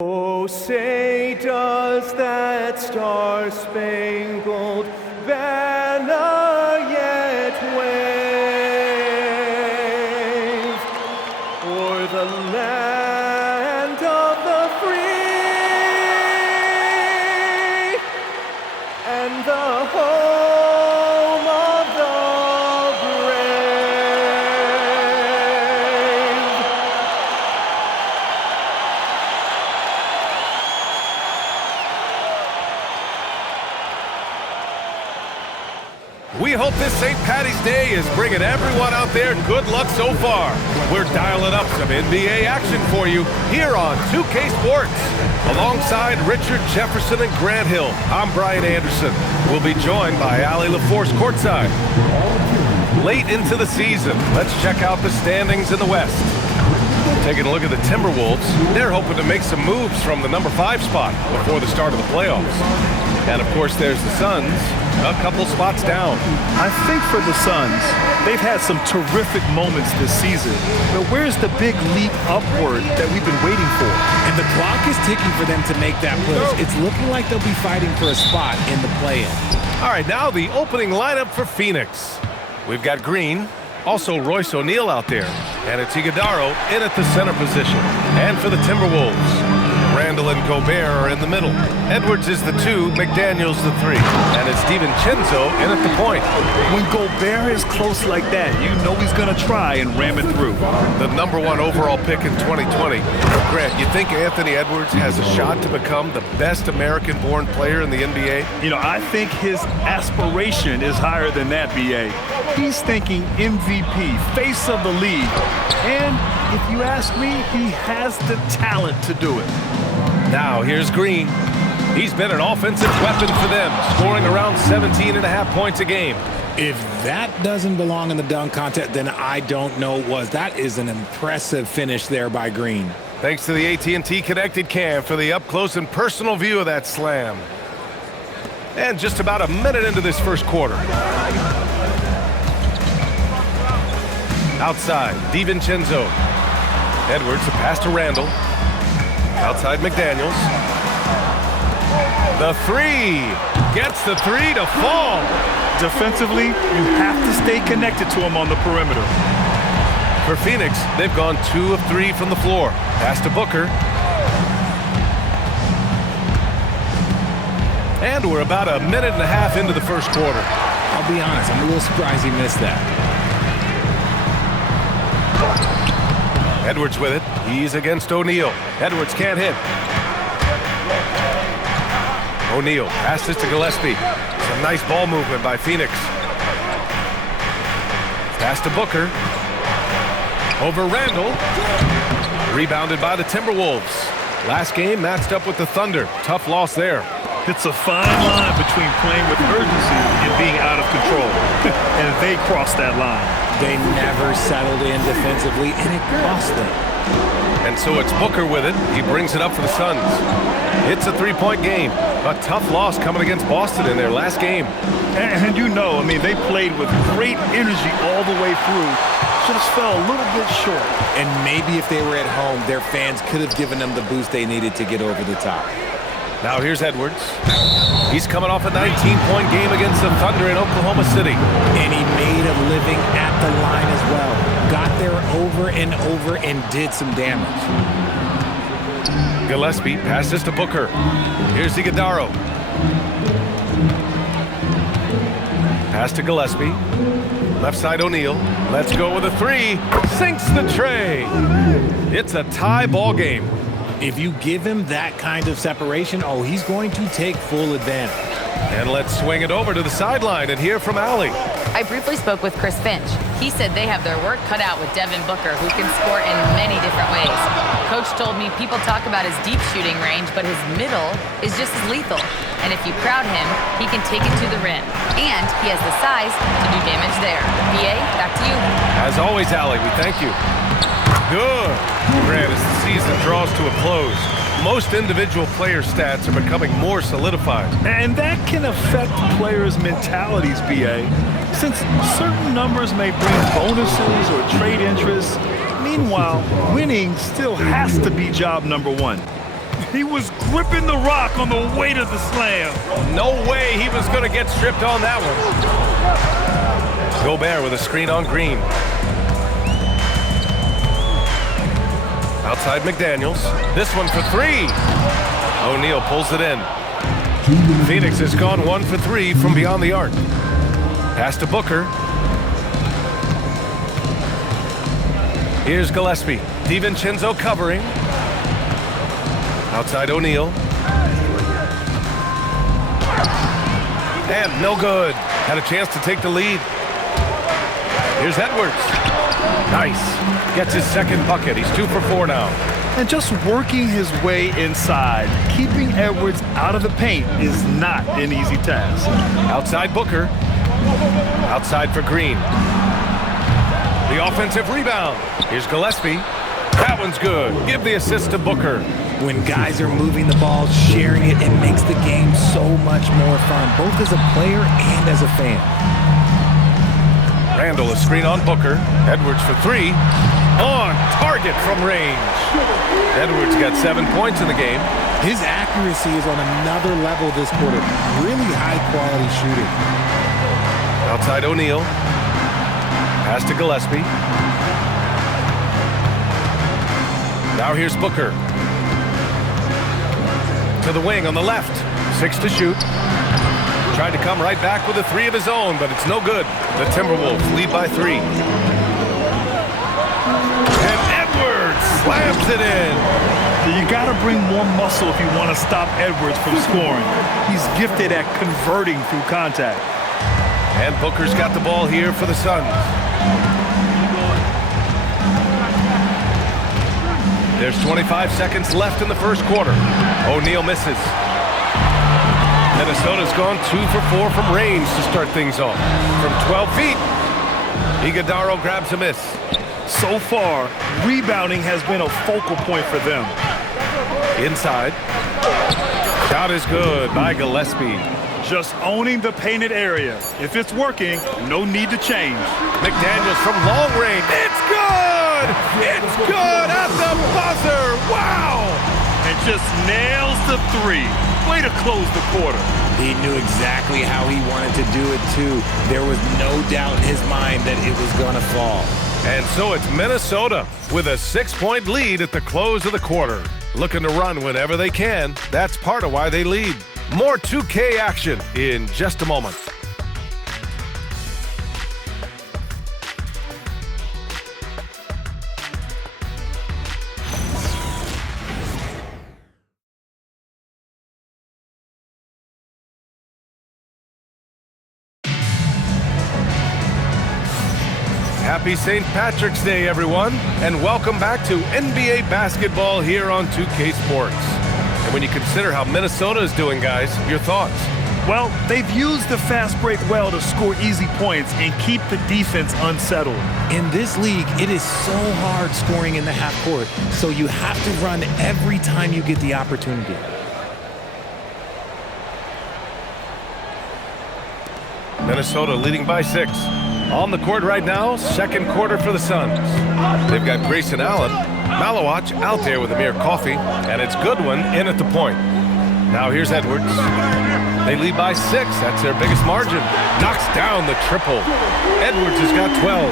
Oh, say does that star-spangled banner yet wave o'er the land of the free and the home of the We hope this St. Paddy's Day is bringing everyone out there good luck so far. We're dialing up some NBA action for you here on 2K Sports. Alongside Richard Jefferson and Grant Hill, I'm Brian Anderson. We'll be joined by Allie LaForce courtside. Late into the season, let's check out the standings in the West. Taking a look at the Timberwolves, they're hoping to make some moves from the number 5 spot before the start of the playoffs. And of course, there's the Suns, a couple spots down. I think for the Suns, they've had some terrific moments this season. But where's the big leap upward that we've been waiting for? And the clock is ticking for them to make that push. It's looking like they'll be fighting for a spot in the play-in. All right, now the opening lineup for Phoenix. We've got Green, also Royce O'Neal out there, and it's Iguodala in at the center position. And for the Timberwolves, Randall and Gobert are in the middle. Edwards is the 2, McDaniels the 3. And it's DiVincenzo in at the point. When Gobert is close like that, you know he's going to try and ram it through. The number 1 overall pick in 2020. Grant, you think Anthony Edwards has a shot to become the best American-born player in the NBA? You know, I think his aspiration is higher than that, B.A. He's thinking MVP, face of the league. And if you ask me, he has the talent to do it. Now here's Green. He's been an offensive weapon for them, scoring around 17.5 points a game. If that doesn't belong in the dunk contest, then I don't know what was. That is an impressive finish there by Green. Thanks to the AT&T Connected Cam for the up-close and personal view of that slam. And just about a minute into this first quarter. Outside, DiVincenzo. Edwards, a pass to Randall. Outside McDaniels. The 3. Gets the 3 to fall. Defensively, you have to stay connected to him on the perimeter. For Phoenix, they've gone 2 of 3 from the floor. Pass to Booker. And we're about a minute and a half into the first quarter. I'll be honest, I'm a little surprised he missed that. Edwards with it. He's against O'Neal. Edwards can't hit. O'Neal passes to Gillespie. Some nice ball movement by Phoenix. Pass to Booker. Over Randall. Rebounded by the Timberwolves. Last game matched up with the Thunder. Tough loss there. It's a fine line between playing with urgency and being out of control. And they crossed that line. They never settled in defensively, and it cost them. And so it's Booker with it. He brings it up for the Suns. It's a 3-point game. A tough loss coming against Boston in their last game. And you know, I mean, they played with great energy all the way through. Just fell a little bit short. And maybe if they were at home, their fans could have given them the boost they needed to get over the top. Now here's Edwards. He's coming off a 19-point game against the Thunder in Oklahoma City. And he made a living at the line as well. Got there over and over and did some damage. Gillespie passes to Booker. Here's Iguodala. Pass to Gillespie. Left side O'Neal. Let's go with a 3. Sinks the tray. It's a tie ball game. If you give him that kind of separation, oh, he's going to take full advantage. And let's swing it over to the sideline and hear from Allie. I briefly spoke with Chris Finch. He said they have their work cut out with Devin Booker, who can score in many different ways. Coach told me people talk about his deep shooting range, but his middle is just as lethal. And if you crowd him, he can take it to the rim. And he has the size to do damage there. BA, back to you. As always, Allie, we thank you. Good. Grant, as the season draws to a close, Most individual player stats are becoming more solidified. And that can affect players' mentalities, B.A. Since certain numbers may bring bonuses or trade interests, meanwhile, winning still has to be job number one. He was gripping the rock on the way to the slam. No way he was going to get stripped on that one. Gobert with a screen on Green. Outside McDaniels. This one for three. O'Neal pulls it in. Phoenix has gone 1 for 3 from beyond the arc. Pass to Booker. Here's Gillespie. DiVincenzo covering. Outside O'Neal. And no good. Had a chance to take the lead. Here's Edwards. Nice. Gets his second bucket. He's 2 for 4 now. And just working his way inside, keeping Edwards out of the paint is not an easy task. Outside Booker. Outside for Green. The offensive rebound. Here's Gillespie. That one's good. Give the assist to Booker. When guys are moving the ball, sharing it, it makes the game so much more fun, both as a player and as a fan. Randall, a screen on Booker. Edwards for 3. On target from range. Edwards got 7 points in the game. His accuracy is on another level this quarter. Really high-quality shooting. Outside O'Neal. Pass to Gillespie. Now here's Booker. To the wing on the left. 6 to shoot. Tried to come right back with a 3 of his own, but it's no good. The Timberwolves lead by 3. And Edwards slams it in. You got to bring more muscle if you want to stop Edwards from scoring. He's gifted at converting through contact. And Booker's got the ball here for the Suns. There's 25 seconds left in the first quarter. O'Neal misses. Minnesota's gone 2 for 4 from range to start things off. From 12 feet, Iguodala grabs a miss. So far, rebounding has been a focal point for them. Inside. Shot is good by Gillespie. Just owning the painted area. If it's working, no need to change. McDaniels from long range. It's good! It's good at the buzzer! Wow! And just nails the 3. Way to close the quarter. He knew exactly how he wanted to do it, too. There was no doubt in his mind that it was going to fall. And so it's Minnesota with a 6-point lead at the close of the quarter. Looking to run whenever they can. That's part of why they lead. More 2K action in just a moment. Happy St. Patrick's Day, everyone, and welcome back to NBA basketball here on 2K Sports. And when you consider how Minnesota is doing, guys, your thoughts? Well, they've used the fast break well to score easy points and keep the defense unsettled. In this league, it is so hard scoring in the half court, so you have to run every time you get the opportunity. Minnesota leading by 6. On the court right now, second quarter for the Suns. They've got Grayson Allen, Malawach out there with Amir Coffey, and it's Goodwin in at the point. Now here's Edwards. They lead by 6. That's their biggest margin. Knocks down the triple. Edwards has got 12.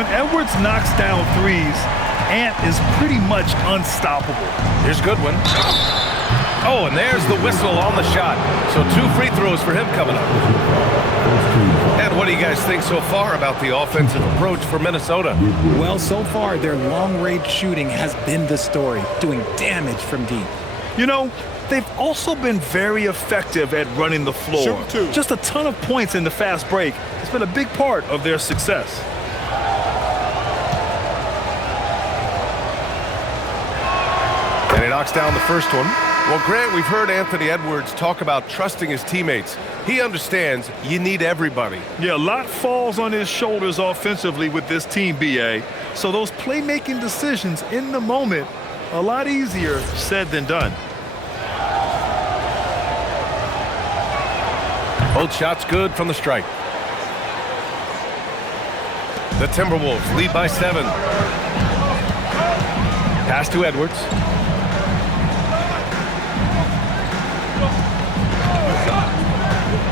When Edwards knocks down 3s, Ant is pretty much unstoppable. Here's Goodwin. Oh, and there's the whistle on the shot. So 2 free throws for him coming up. And what do you guys think so far about the offensive approach for Minnesota? Well, so far, their long-range shooting has been the story, doing damage from deep. You know, they've also been very effective at running the floor. Just a ton of points in the fast break has been a big part of their success. And he knocks down the first one. Well, Grant, we've heard Anthony Edwards talk about trusting his teammates. He understands you need everybody. Yeah, a lot falls on his shoulders offensively with this team, B.A. So those playmaking decisions in the moment A lot easier said than done. Both shots good from the strike. The Timberwolves lead by 7. Pass to Edwards.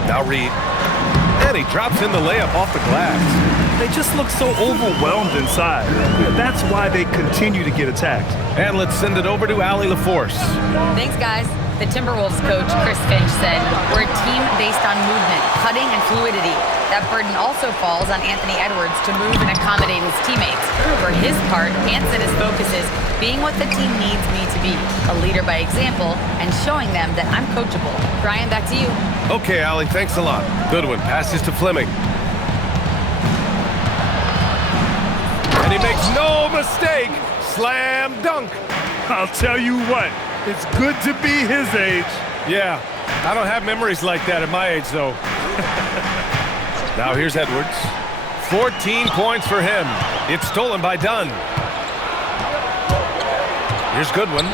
Now Reed. And he drops in the layup off the glass. They just look so overwhelmed inside. That's why they continue to get attacked. And let's send it over to Allie LaForce. Thanks, guys. The Timberwolves coach, Chris Finch, said, "We're a team based on movement, cutting, and fluidity. That burden also falls on Anthony Edwards to move and accommodate his teammates. For his part, Ant said his focus is being what the team needs me to be, a leader by example, and showing them that I'm coachable." Brian, back to you. Okay, Allie, thanks a lot. Good one. Passes to Fleming. And he makes no mistake. Slam dunk. I'll tell you what, it's good to be his age. Yeah, I don't have memories like that at my age, though. Now here's Edwards. 14 points for him. It's stolen by Dunn. Here's Goodwin.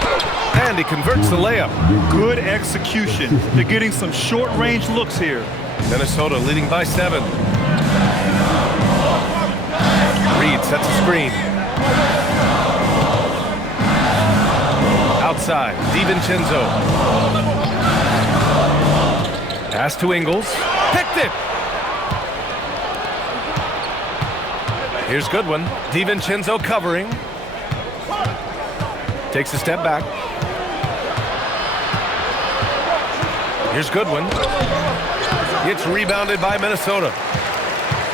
And he converts the layup. Good execution. They're getting some short-range looks here. Minnesota leading by 7. Reed sets a screen. Outside, DiVincenzo. Pass to Ingles. Picked it! Here's Goodwin. DiVincenzo covering. Takes a step back. Here's Goodwin. It's rebounded by Minnesota.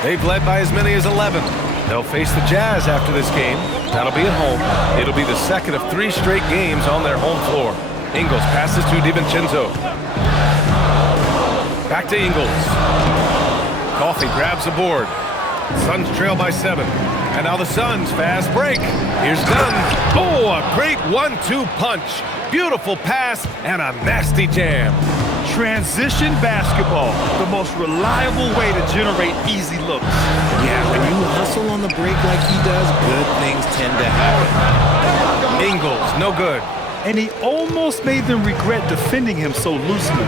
They've led by as many as 11. They'll face the Jazz after this game. That'll be at home. It'll be the second of 3 straight games on their home floor. Ingles passes to DiVincenzo. Back to Ingles. Coffey grabs the board. Suns trail by 7. And now the Suns fast break. Here's Dunn. Oh, a great 1-2 punch. Beautiful pass and a nasty jam. Transition basketball, the most reliable way to generate easy looks. Yeah, when you hustle on the break like he does, good things tend to happen. Ingles, no good. And he almost made them regret defending him so loosely.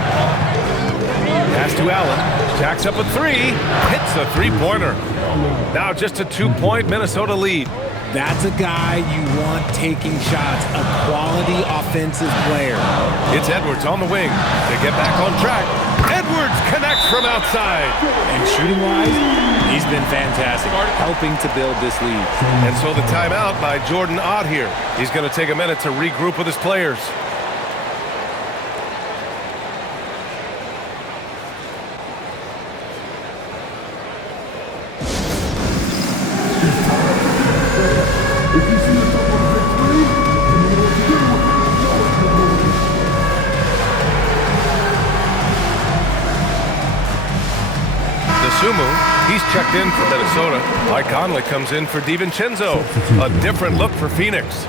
Pass to Allen. Jacks up a 3. Hits a 3-pointer. Now just a 2-point Minnesota lead. That's a guy you want taking shots, a quality offensive player. It's Edwards on the wing. They get back on track. Edwards connects from outside. And shooting-wise, he's been fantastic, helping to build this lead. And so the timeout by Jordan Ott here. He's going to take a minute to regroup with his players. Dosunmu, he's checked in for Minnesota. Mike Conley comes in for DiVincenzo. A different look for Phoenix.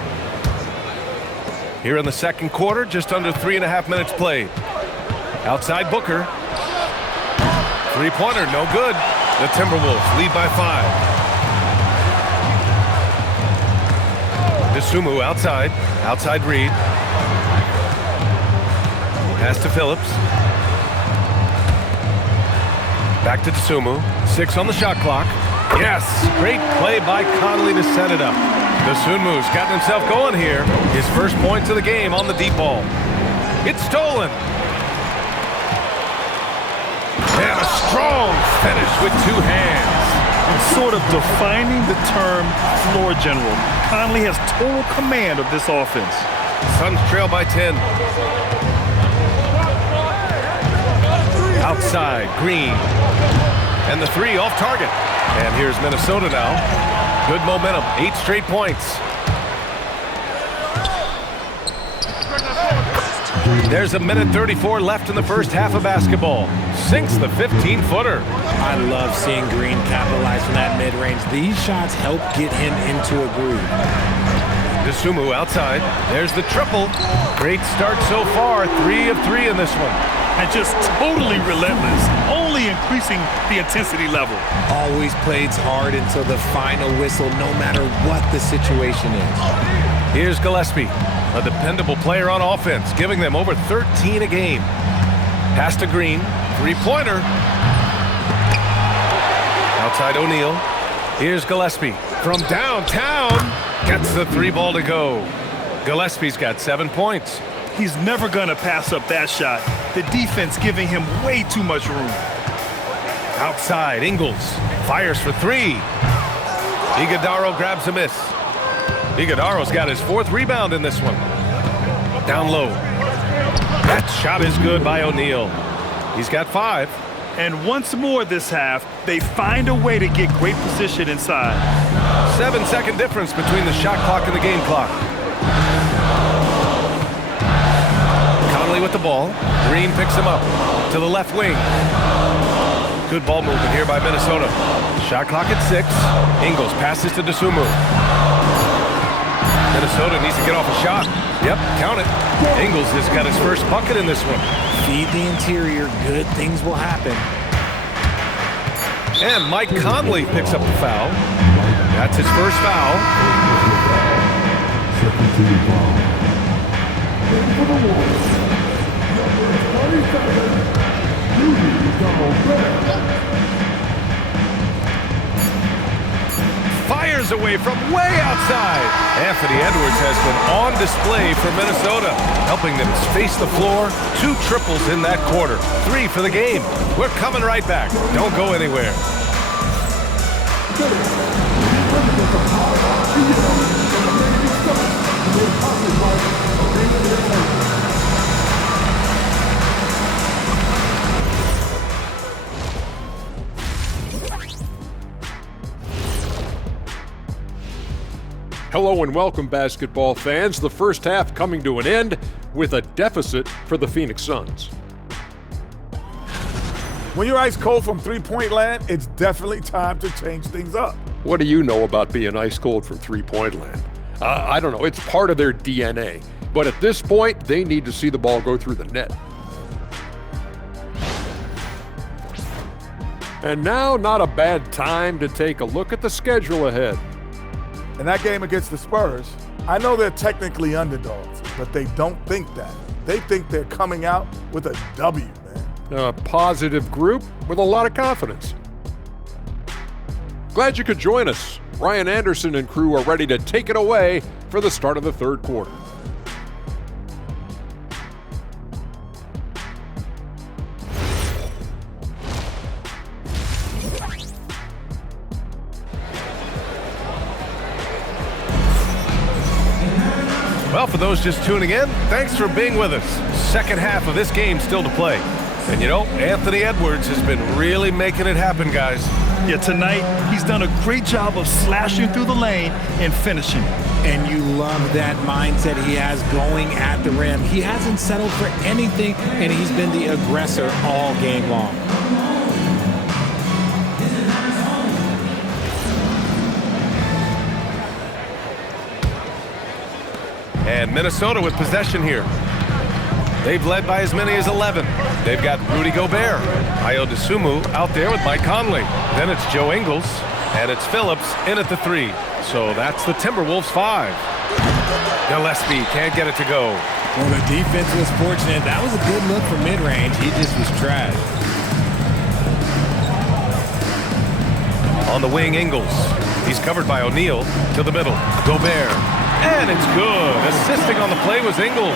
Here in the second quarter, just under 3.5 minutes played. Outside Booker. 3-pointer, no good. The Timberwolves lead by 5. Dosunmu outside. Outside Reed. Pass to Phillips. Back to Dosunmu. 6 on the shot clock. Yes! Great play by Conley to set it up. Dosunmu's gotten himself going here. His first points of the game on the deep ball. It's stolen. And a strong finish with 2 hands. Sort of defining the term floor general. Conley has total command of this offense. Suns trail by 10. Outside, Green. And the 3 off target. And here's Minnesota now. Good momentum, 8 straight points. There's a minute 34 left in the first half of basketball. Sinks the 15-footer. I love seeing Green capitalize from that mid-range. These shots help get him into a groove. Dosunmu outside. There's the triple. Great start so far. 3 of 3 in this one. And just totally relentless, only increasing the intensity level. Always plays hard until the final whistle, no matter what the situation is. Here's Gillespie, a dependable player on offense, giving them over 13 a game. Pass to Green, three-pointer. Outside O'Neal. Here's Gillespie from downtown. Gets the three ball to go. Gillespie's got 7 points. He's never going to pass up that shot. The defense giving him way too much room. Outside, Ingles fires for three. Iguodaro grabs a miss. Iguodaro's got his 4th rebound in this one. Down low. That shot is good by O'Neal. He's got 5. And once more this half, they find a way to get great position inside. 7-second difference between the shot clock and the game clock. Conley with the ball. Green picks him up to the left wing. Good ball movement here by Minnesota. Shot clock at 6. Ingles passes to Dosunmu. Minnesota needs to get off a shot. Yep, count it. Ingles has got his first bucket in this one. Feed the interior, good things will happen. And Mike Conley picks up the foul. That's his first foul. Fires away from way outside. Anthony Edwards has been on display for Minnesota, helping them space the floor. 2 triples in that quarter. 3 for the game. We're coming right back. Don't go anywhere. Hello and welcome, basketball fans. The first half coming to an end with a deficit for the Phoenix Suns. When you're ice cold from three-point land, it's definitely time to change things up. What do you know about being ice cold from three-point land? I don't know. It's part of their DNA. But at this point, they need to see the ball go through the net. And now, not a bad time to take a look at the schedule ahead. In that game against the Spurs, I know they're technically underdogs, but they don't think that. They think they're coming out with a W, man. A positive group with a lot of confidence. Glad you could join us. Ryan Anderson and crew are ready to take it away for the start of the third quarter. Well, for those just tuning in, thanks for being with us. Second half of this game still to play. And you know, Anthony Edwards has been really making it happen, guys. Yeah, tonight, he's done a great job of slashing through the lane and finishing. And you love that mindset he has going at the rim. He hasn't settled for anything, and he's been the aggressor all game long. And Minnesota with possession here. They've led by as many as 11. They've got Rudy Gobert. Ayo Dosunmu out there with Mike Conley. Then it's Joe Ingles, and it's Phillips in at the 3. So that's the Timberwolves 5. Gillespie can't get it to go. Well, the defense was fortunate. That was a good look for mid-range. He just was trash. On the wing, Ingles. He's covered by O'Neal to the middle. Gobert. And it's good. Assisting on the play was Ingles.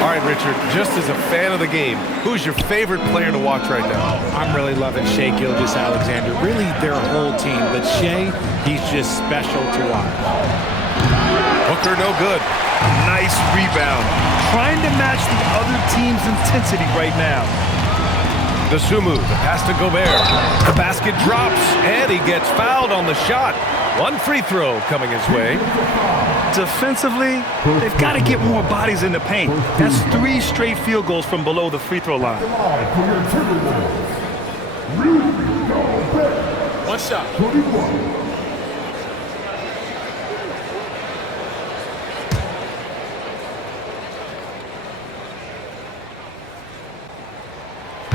All right, Richard, just as a fan of the game, who's your favorite player to watch right now? I'm really loving Shai Gilgeous-Alexander. Really their whole team. But Shai, he's just special to watch. Booker no good. Nice rebound. Trying to match the other team's intensity right now. Dosunmu, the pass to Gobert. The basket drops, and he gets fouled on the shot. One free throw coming his way. Defensively, they've got to get more bodies in the paint. That's 3 straight field goals from below the free throw line. One shot.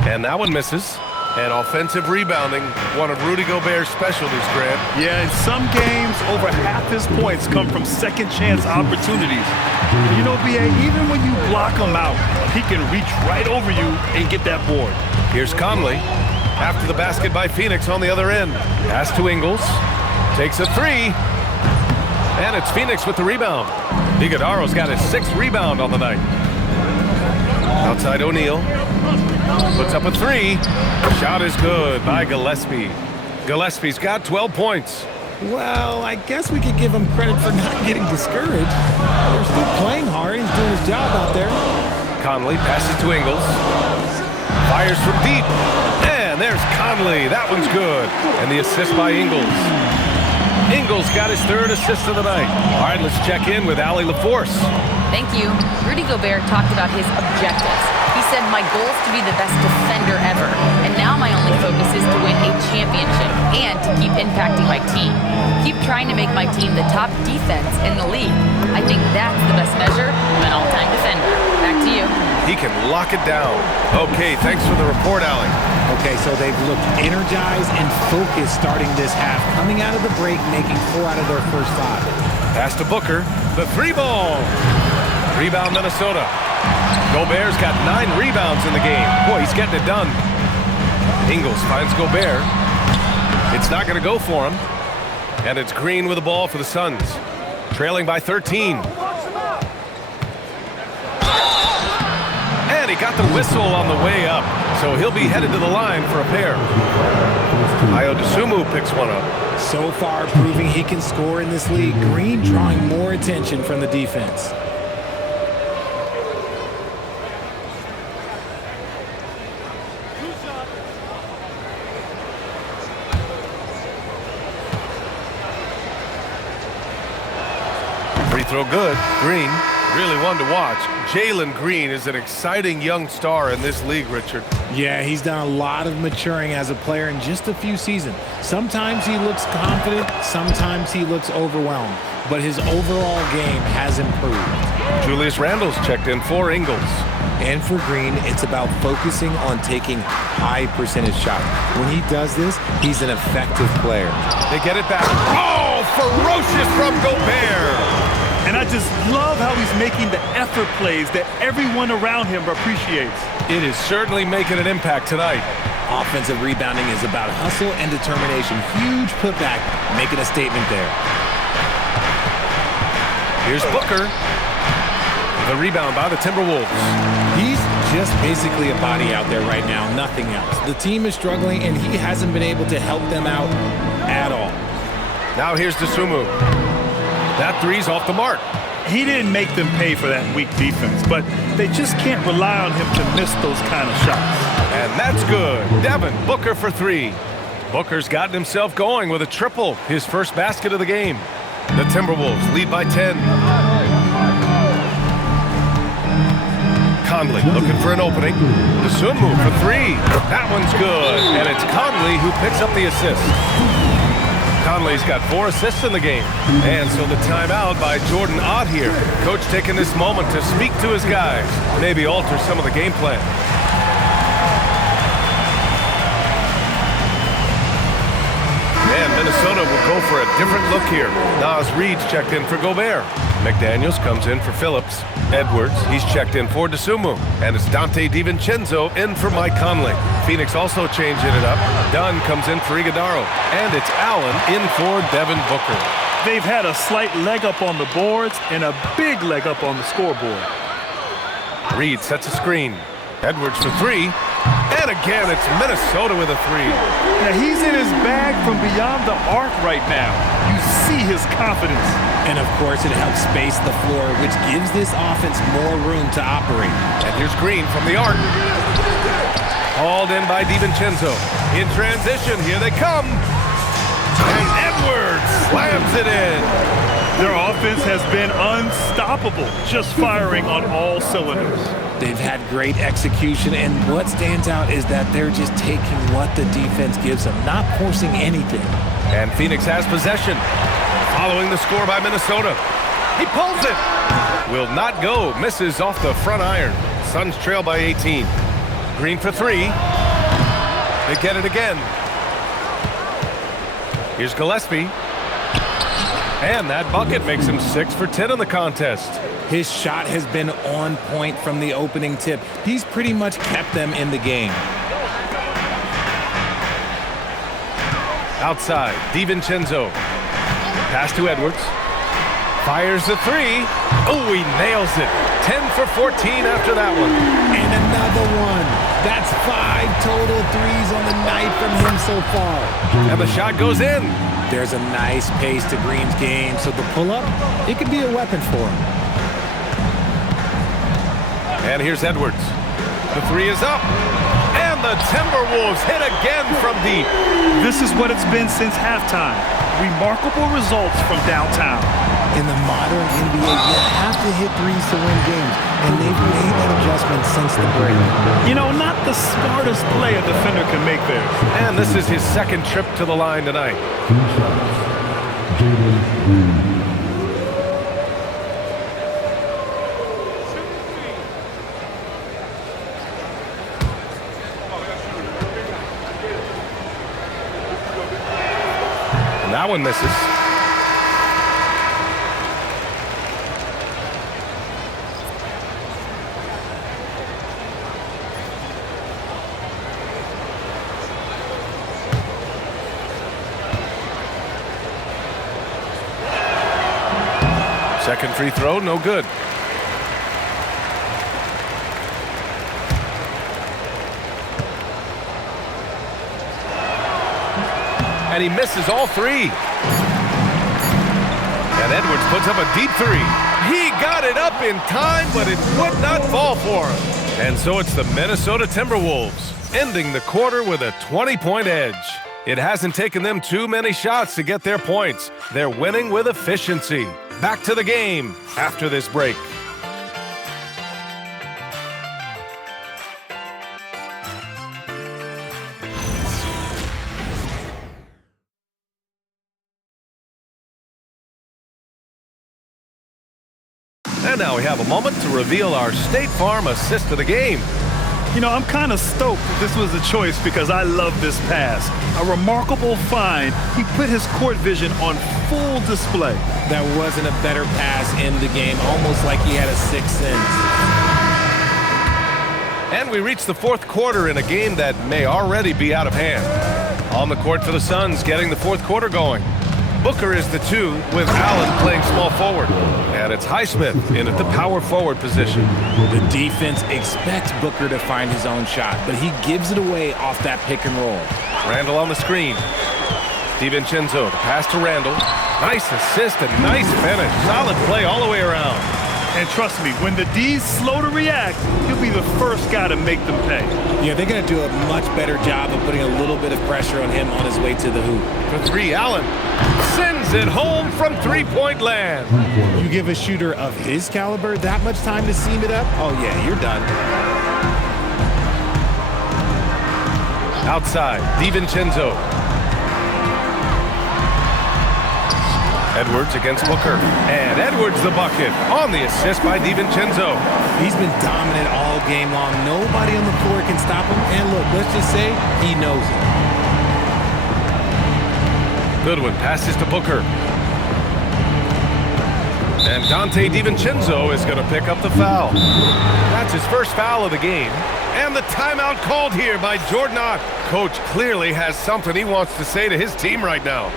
And that one misses. And offensive rebounding, one of Rudy Gobert's specialties, Grant. Yeah, in some games, over half his points come from second chance opportunities. You know, B.A., even when you block him out, he can reach right over you and get that board. Here's Conley. After the basket by Phoenix on the other end. Pass to Ingles. Takes a three. And it's Phoenix with the rebound. Iguodaro's got his 6th rebound on the night. Outside O'Neal. Puts up a three. Shot is good by Gillespie. Gillespie's got 12 points. Well, I guess we could give him credit for not getting discouraged. They're still playing hard. He's doing his job out there. Conley passes to Ingles. Fires from deep. And there's Conley. That one's good. And the assist by Ingles. Ingles got his 3rd assist of the night. All right, let's check in with Allie LaForce. Thank you. Rudy Gobert talked about his objectives. He said, my goal is to be the best defender ever. And now my only focus is to win a championship and to keep impacting my team. Keep trying to make my team the top defense in the league. I think that's the best measure of an all-time defender. Back to you. He can lock it down. Okay, thanks for the report, Allie. Okay, so they've looked energized and focused starting this half, coming out of the break, making 4 out of their first 5. Pass to Booker. The 3-ball. Rebound Minnesota. Gobert's got 9 rebounds in the game. Boy, he's getting it done. Ingles finds Gobert. It's not going to go for him. And it's Green with the ball for the Suns. Trailing by 13. And he got the whistle on the way up. So he'll be headed to the line for a pair. Ayo Dosunmu picks one up. So far, proving he can score in this league. Green drawing more attention from the defense. Free throw good. Green, really one to watch. Jalen Green is an exciting young star in this league, Richard. Yeah, he's done a lot of maturing as a player in just a few seasons. Sometimes he looks confident, sometimes he looks overwhelmed, but his overall game has improved. Julius Randle's checked in for Ingles. And for Green, it's about focusing on taking high percentage shots. When he does this, he's an effective player. They get it back. Oh, ferocious from Gobert. And I just love how he's making the effort plays that everyone around him appreciates. It is certainly making an impact tonight. Offensive rebounding is about hustle and determination. Huge putback, making a statement there. Here's Booker. The rebound by the Timberwolves. He's just basically a body out there right now, nothing else. The team is struggling, and he hasn't been able to help them out at all. Now here's Dosunmu. That three's off the mark. He didn't make them pay for that weak defense, but they just can't rely on him to miss those kind of shots. And that's good. Devin Booker for 3. Booker's gotten himself going with a triple, his first basket of the game. The Timberwolves lead by 10. Conley looking for an opening. Dosunmu for 3. That one's good. And it's Conley who picks up the assist. Conley's got 4 assists in the game. And so the timeout by Jordan Ott here. Coach taking this moment to speak to his guys. Maybe alter some of the game plan. And Minnesota will go for a different look here. Nas Reed's checked in for Gobert. McDaniels comes in for Phillips. Edwards, he's checked in for Dosunmu. And it's Dante DiVincenzo in for Mike Conley. Phoenix also changing it up. Dunn comes in for Iguodaro. And it's Allen in for Devin Booker. They've had a slight leg up on the boards and a big leg up on the scoreboard. Reed sets a screen. Edwards for 3. And again, it's Minnesota with a 3. Now, he's in his bag from beyond the arc right now. You see his confidence. And, of course, it helps space the floor, which gives this offense more room to operate. And here's Green from the arc. Hauled in by DiVincenzo. In transition, here they come. And Edwards slams it in. Their offense has been unstoppable, just firing on all cylinders. They've had great execution, and what stands out is that they're just taking what the defense gives them, not forcing anything. And Phoenix has possession. Following the score by Minnesota. He pulls it. Will not go. Misses off the front iron. Suns trail by 18. Green for 3. They get it again. Here's Gillespie. And that bucket makes him 6 for 10 in the contest. His shot has been on point from the opening tip. He's pretty much kept them in the game. Outside, DiVincenzo. Pass to Edwards. Fires the three. Oh, he nails it. 10 for 14 after that one. And another one. That's 5 total threes on the night from him so far. And the shot goes in. There's a nice pace to Green's game, so the pull-up, it could be a weapon for him. And here's Edwards. The three is up. And the Timberwolves hit again from deep. This is what it's been since halftime. Remarkable results from downtown. In the modern NBA, you have to hit threes to win games, and they've made that adjustment since the break. You know, not the smartest play a defender can make there. And this is his second trip to the line tonight. And that one misses. Second free throw, no good. And he misses all three. And Edwards puts up a deep three. He got it up in time, but it would not fall for him. And so it's the Minnesota Timberwolves, ending the quarter with a 20-point edge. It hasn't taken them too many shots to get their points. They're winning with efficiency. Back to the game after this break. And now we have a moment to reveal our State Farm assist of the game. You know, I'm kind of stoked that this was a choice because I love this pass. A remarkable find. He put his court vision on full display. That wasn't a better pass in the game, almost like he had a sixth sense. And we reach the fourth quarter in a game that may already be out of hand. On the court for the Suns, getting the fourth quarter going. Booker is the 2 with Allen playing small forward. And it's Highsmith in at the power forward position. The defense expects Booker to find his own shot, but he gives it away off that pick and roll. Randall on the screen. DiVincenzo, the pass to Randall. Nice assist and nice finish. Solid play all the way around. And trust me, when the D's slow to react, he'll be the first guy to make them pay. Yeah, they're going to do a much better job of putting a little bit of pressure on him on his way to the hoop. For 3, Allen sends it home from three-point land. You give a shooter of his caliber that much time to seam it up? Oh, yeah, you're done. Outside, DiVincenzo. Edwards against Booker. And Edwards the bucket on the assist by DiVincenzo. He's been dominant all game long. Nobody on the floor can stop him. And look, let's just say he knows it. Goodwin passes to Booker. And Dante DiVincenzo is going to pick up the foul. That's his first foul of the game. And the timeout called here by Jordan Ott. Coach clearly has something he wants to say to his team right now.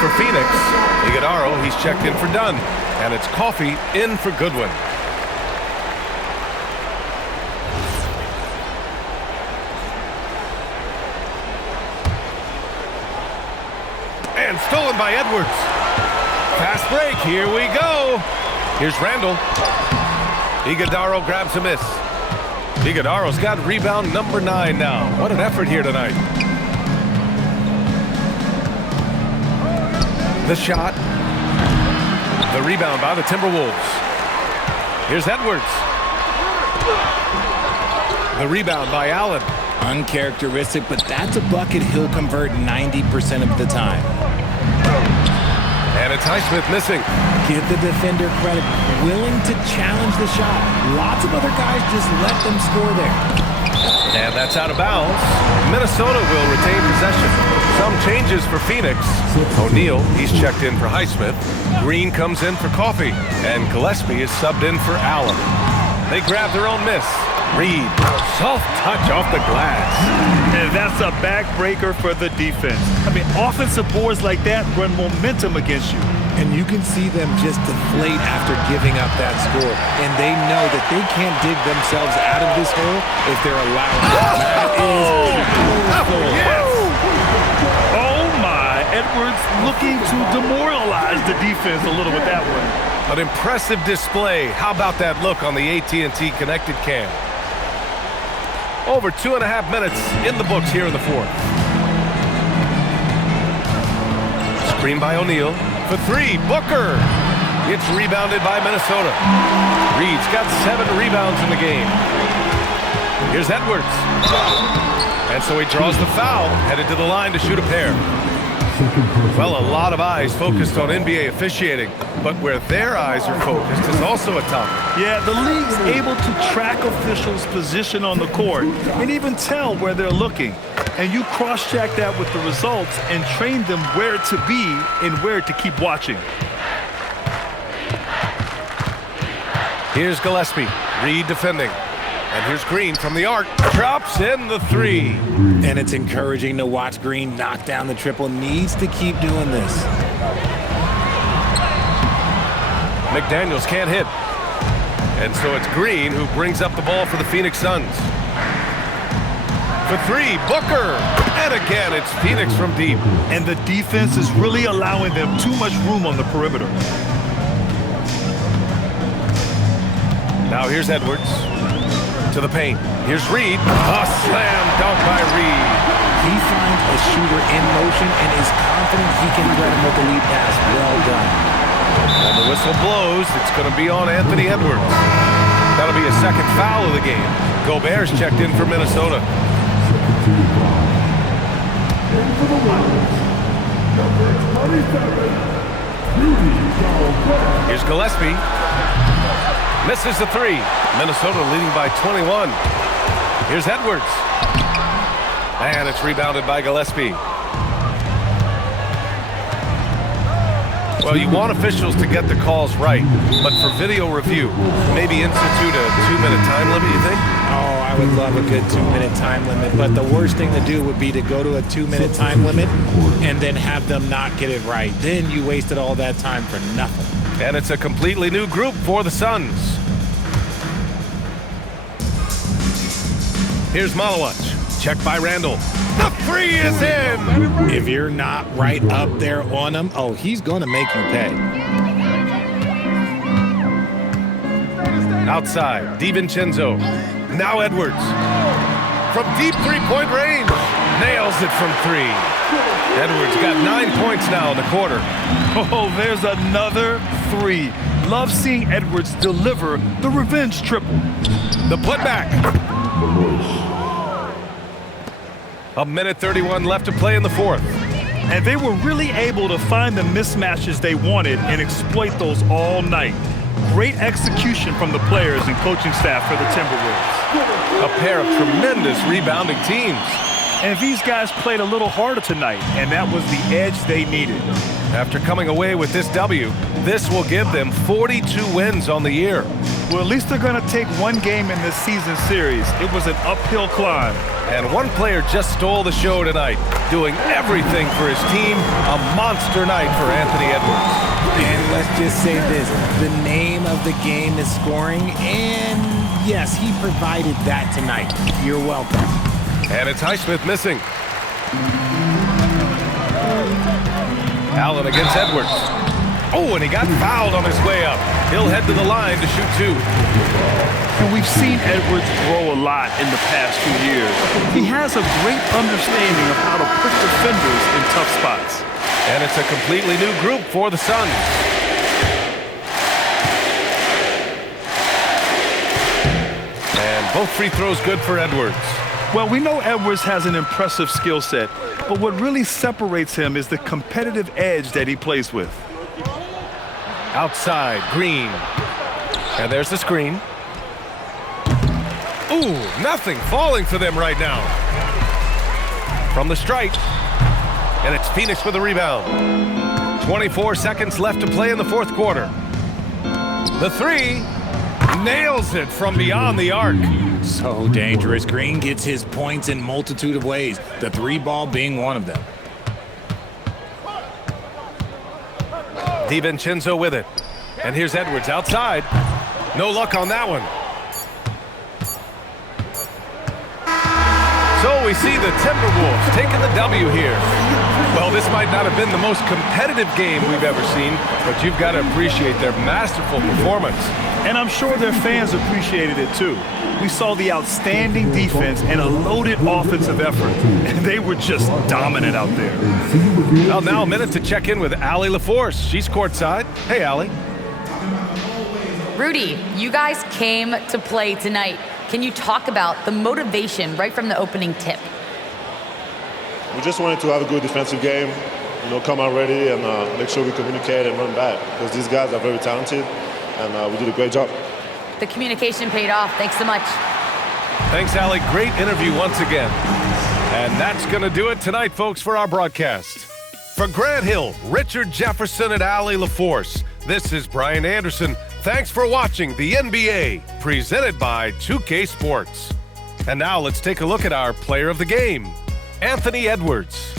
For Phoenix, Iguodaro, he's checked in for Dunn, and it's Coffey in for Goodwin. And stolen by Edwards. Fast break, here we go. Here's Randall. Iguodaro grabs a miss. Iguodaro's got rebound number 9 now. What an effort here tonight. The shot. The rebound by the Timberwolves. Here's Edwards. The rebound by Allen. Uncharacteristic, but that's a bucket he'll convert 90% of the time. And it's Highsmith missing. Give the defender credit. Willing to challenge the shot. Lots of other guys just let them score there. And that's out of bounds. Minnesota will retain possession. Some changes for Phoenix. O'Neal, he's checked in for Highsmith. Green comes in for Coffey. And Gillespie is subbed in for Allen. They grab their own miss. Reed, soft touch off the glass. And that's a backbreaker for the defense. I mean, offensive boards like that run momentum against you. And you can see them just deflate after giving up that score. And they know that they can't dig themselves out of this hole if they're allowed. That is beautiful. Yes! Oh my, Edwards looking to demoralize the defense a little with that one. An impressive display. How about that look on the AT&T connected cam? Over 2.5 minutes in the books here in the fourth. Screen by O'Neal. For 3, Booker. It's rebounded by Minnesota. Reed's got 7 rebounds in the game. Here's Edwards. And so he draws the foul, headed to the line to shoot a pair. Well, a lot of eyes focused on NBA officiating, but where their eyes are focused is also a topic. Yeah, the league's able to track officials' position on the court and even tell where they're looking. And you cross-check that with the results and train them where to be and where to keep watching. Here's Gillespie, Reed defending. And here's Green from the arc, drops in the 3. And it's encouraging to watch Green knock down the triple. Needs to keep doing this. McDaniels can't hit. And so it's Green who brings up the ball for the Phoenix Suns. For 3, Booker. And again, it's Phoenix from deep. And the defense is really allowing them too much room on the perimeter. Now here's Edwards. To the paint. Here's Reed. A slam dunk by Reed. He finds a shooter in motion and is confident he can thread him with the lead pass. Well done. And the whistle blows. It's going to be on Anthony Edwards. That'll be a second foul of the game. Gobert's checked in for Minnesota. Here's Gillespie. Misses the 3. Minnesota leading by 21. Here's Edwards. And it's rebounded by Gillespie. Well, you want officials to get the calls right, but for video review, maybe institute a 2-minute time limit, you think? Oh, I would love a good 2-minute time limit, but the worst thing to do would be to go to a 2-minute time limit and then have them not get it right. Then you wasted all that time for nothing. And it's a completely new group for the Suns. Here's Malawich. Check by Randall. The 3 is in! If you're not right up there on him, oh, he's going to make you pay. Outside, DiVincenzo. Now Edwards. From deep three-point range. Nails it from 3. Edwards got 9 points now in the quarter. Oh, there's another 3. Love seeing Edwards deliver the revenge triple. The putback. 1:31 left to play in the fourth. And they were really able to find the mismatches they wanted and exploit those all night. Great execution from the players and coaching staff for the Timberwolves. A pair of tremendous rebounding teams. And these guys played a little harder tonight, and that was the edge they needed. After coming away with this W, this will give them 42 wins on the year. Well, at least they're going to take one game in this season series. It was an uphill climb. And one player just stole the show tonight, doing everything for his team. A monster night for Anthony Edwards. And let's just say this, the name of the game is scoring, and yes, he provided that tonight. You're welcome. And it's Highsmith missing. Allen against Edwards. Oh, and he got fouled on his way up. He'll head to the line to shoot 2. And we've seen Edwards grow a lot in the past few years. He has a great understanding of how to put defenders in tough spots. And it's a completely new group for the Suns. And both free throws good for Edwards. Well, we know Edwards has an impressive skill set, but what really separates him is the competitive edge that he plays with. Outside, Green. And there's the screen. Ooh, nothing falling for them right now. From the stripe. And it's Phoenix with a rebound. 24 seconds left to play in the fourth quarter. The 3 nails it from beyond the arc. So dangerous. Green gets his points in multitude of ways, the 3 ball being one of them. DiVincenzo with it. And here's Edwards outside. No luck on that one. So we see the Timberwolves taking the W here. Well, this might not have been the most competitive game we've ever seen, but you've got to appreciate their masterful performance. And I'm sure their fans appreciated it too. We saw the outstanding defense and a loaded offensive effort, and they were just dominant out there. Well, now a minute to check in with Allie LaForce. She's courtside. Hey, Allie. Rudy, you guys came to play tonight. Can you talk about the motivation right from the opening tip? We just wanted to have a good defensive game, come out ready and make sure we communicate and run back, because these guys are very talented, and we did a great job. The communication paid off. Thanks so much. Thanks, Allie. Great interview once again. And that's going to do it tonight, folks, for our broadcast. For Grant Hill, Richard Jefferson, and Allie LaForce, this is Brian Anderson. Thanks for watching the NBA, presented by 2K Sports. And now let's take a look at our player of the game, Anthony Edwards.